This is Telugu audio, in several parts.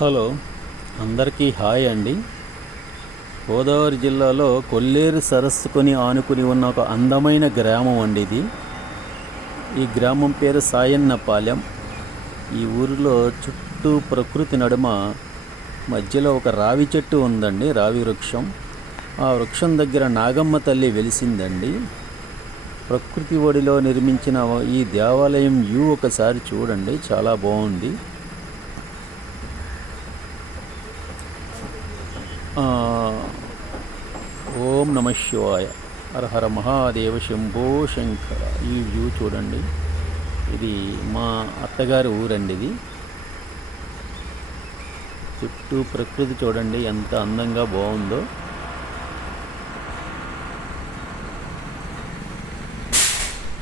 హలో, అందరికీ హాయ్ అండి. గోదావరి జిల్లాలో కొల్లేరు సరస్సుకొని ఆనుకుని ఉన్న ఒక అందమైన గ్రామం అండి ఇది. ఈ గ్రామం పేరు సాయన్నపాలెం. ఈ ఊరిలో చుట్టూ ప్రకృతి నడుమ మధ్యలో ఒక రావి చెట్టు ఉందండి, రావి వృక్షం. ఆ వృక్షం దగ్గర నాగమ్మ తల్లి వెలిసిందండి. ప్రకృతి ఒడిలో నిర్మించిన ఈ దేవాలయం వ్యూ ఒకసారి చూడండి, చాలా బాగుంది. ఓం నమ శివాయ, హర హర మహాదేవ, శంభో శంకర. ఈ వ్యూ చూడండి, ఇది మా అత్తగారి ఊరండి. ఇది చుట్టూ ప్రకృతి చూడండి ఎంత అందంగా బాగుందో.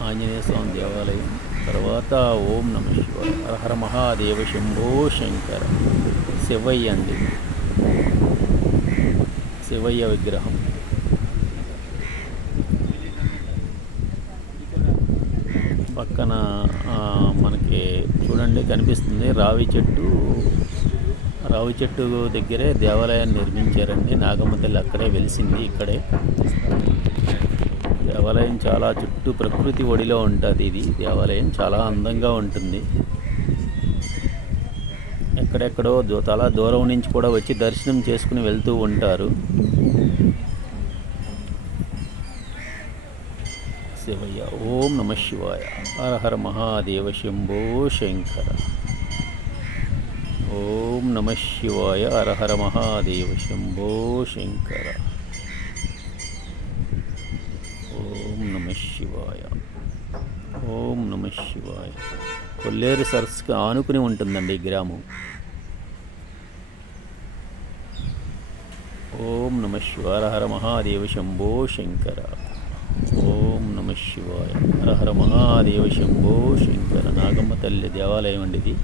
ఆంజనేయ స్వామి దేవాలయం తర్వాత ఓం నమ శివాయ, హర హర మహాదేవ, శంభో శంకర. శివయ్య అండి, శివయ్య విగ్రహం. పక్కన మనకి చూడండి కనిపిస్తుంది రావి చెట్టు. రావి చెట్టు దగ్గరే దేవాలయాన్ని నిర్మించారండి. నాగమ్మ తల్లి అక్కడే వెలిసింది, ఇక్కడే. దేవాలయం చాలా చుట్టూ ప్రకృతి ఒడిలో ఉంటుంది. ఇది దేవాలయం చాలా అందంగా ఉంటుంది. ఎక్కడెక్కడో చాలా దూరం నుంచి కూడా వచ్చి దర్శనం చేసుకుని వెళ్తూ ఉంటారు. శివయ్య. ఓం నమ శివాయ, హర హర మహాదేవ, శంభో శంకర. ఓం నమ శివాయ, హర హర మహాదేవ, శంభో శంకర. ఓం నమ శివాయ, ఓం నమ శివాయ. కొల్లేరు సరస్సుకి ఆనుకుని ఉంటుందండి ఈ గ్రామం. ఓం నమ శివాయ, హర హర మహాదేవ, శంభో శంకర. ఓం నమ శివాయ, హర హర మహాదేవ, శంభో శంకర. నాగమ్మ తల్లి దేవాలయం అండి ఇది.